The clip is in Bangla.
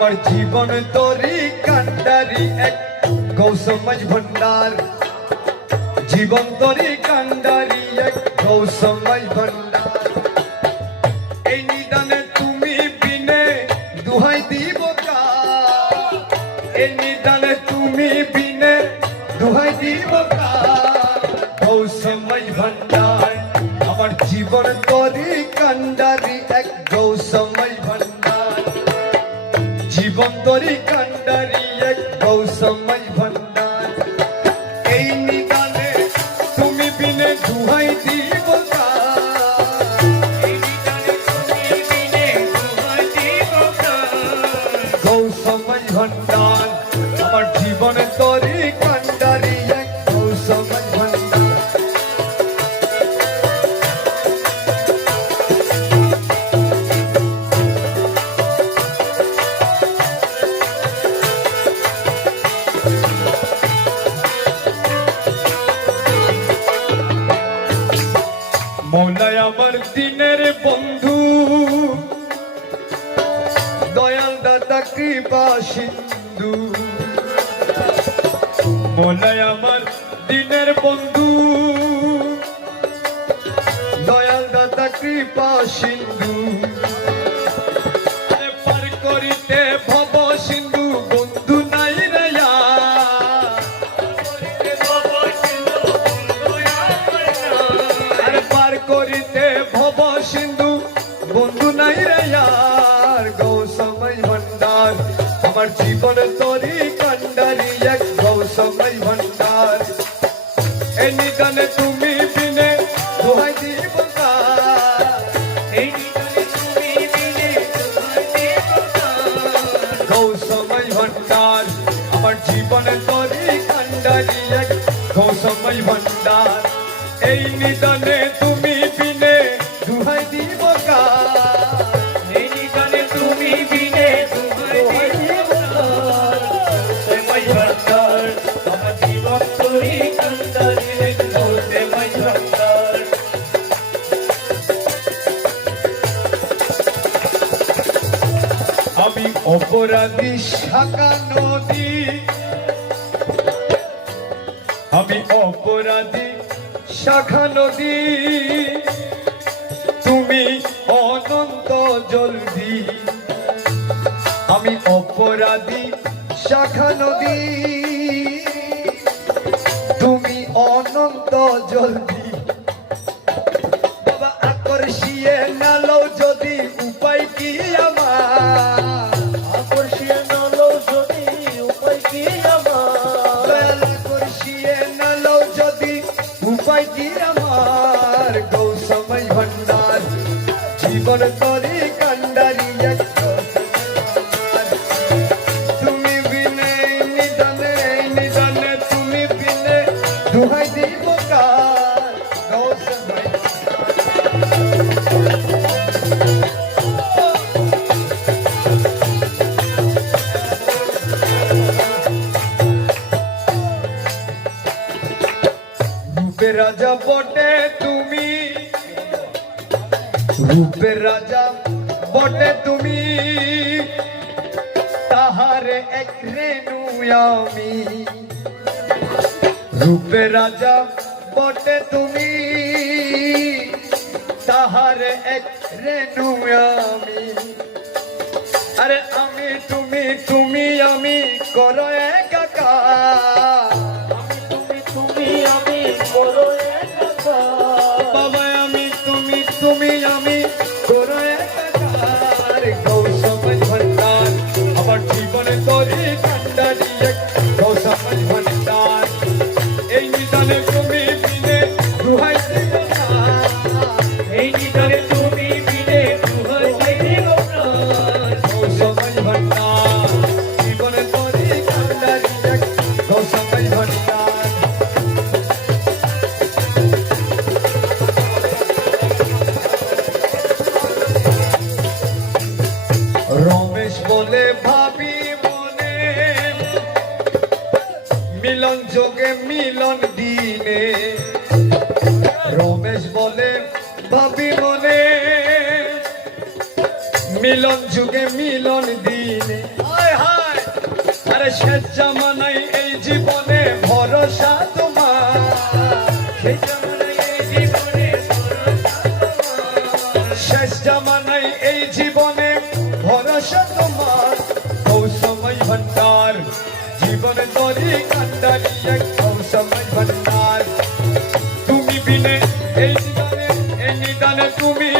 আমার জীবন তরি কান্ডারি এক গৌসমাজ ভণ্ডার জীবন তরি কান্ডারি এক গৌসমাজ ভণ্ডার এই নিদানে তুমি বিনে দুহাই দিব কার এই নিদানে তুমি বিনে দুহাই দিব কার গৌসমাজ ভণ্ডার আমার জীবন তরি কান্ডারি এক গৌসমাজ ভণ্ডার জীবন তরি কান্ডারি এক গৌসমাজ ভণ্ডার এই নিদানে তুমি বিনে দুহাই দিব গৌসমাজ ভণ্ডার আমার জীবন তরি কান্ডারি এক গৌসমাজ ভণ্ডার মৌলায় আমার দিনের বন্ধু দয়াল দাদা কৃপা সিন্ধু মৌলায় আমার দিনের বন্ধু দয়াল দাদা কৃপা সিন্ধু পার করিতে ভব সিন্ধু বন্ধু নাই রায়া পার করিতে ভব সিন্ধু বন্ধু নাই রায়ার গৌসমাজ ভণ্ডার আমার জীবন তরি কান্ডারি এক গৌসমাজ ভণ্ডার এই নিদানে তুমি বিনে দোহাই দিব গৌসমাজ ভণ্ডার আমার জীবন তরি কান্ডারি এক গৌসমাজ ভণ্ডার এই নিদানে তুমি বিনে দুহাই দিব এই নিদানে তুমি বিনে দুহাই দিব আমার জীবন তরি কান্ডারি এক গৌসমাজ ভণ্ডার আমি অপরাধী শাখা নদী আমি অপরাধী শাখা নদী তুমি অনন্ত জলদি আমি অপরাধী শাখা নদী তুমি অনন্ত জলদি বাবা আকর্ষিয়ে নালো যদি উপায় কি আমার আকর্ষিয়ে নালো যদি উপায় কি আমার আকর্ষিয়ে নালো যদি উপায় কি আমার গৌসমাজ ভণ্ডার জীবন তরি কান্ডারি এক তুমি বিনে নিদানে নিদানে তুমি বিনে দুহাই দিব কার গৌসমাজ রূপের রাজা বটে তুমি রূপের রাজা বটে তুমি তাহারে এক রেণু আমি রূপের রাজা বটে তুমি তাহারে এক রেণু আমি আরে আমি তুমি তুমি আমি করো একাকার বাবা আমি তুমি তুমি আমি করো একাকার গৌসমাজ ভণ্ডার আমার জীবনে তরি কান্ডারি এক গৌসমাজ ভণ্ডার এই নিদানে তুমি বিনে দুহাই দিব এই নিদানে তুমি বিনে দুহাই দিব গৌসমাজ ভণ্ডার জীবনে তরি কান্ডারি এক গৌসমাজ ভণ্ডার রমেশ বলে ভাবি মনে মিলন যোগে মিলন দিনে রমেশ বলে ভাবি মনে মিলন যুগে মিলন দিনে শেষ জামানায় এই জীবনে ভরসা তোমার শেষ জামানায় এই জীবনে ভরসা তোমার। শেষ জামানায় এই জীবনে ভরসা তোমার কৌসময় ভান্ডার জীবন তরি কান্ডারি এক কৌসময় ভান্ডার তুমি বিনে এই নিদানে তুমি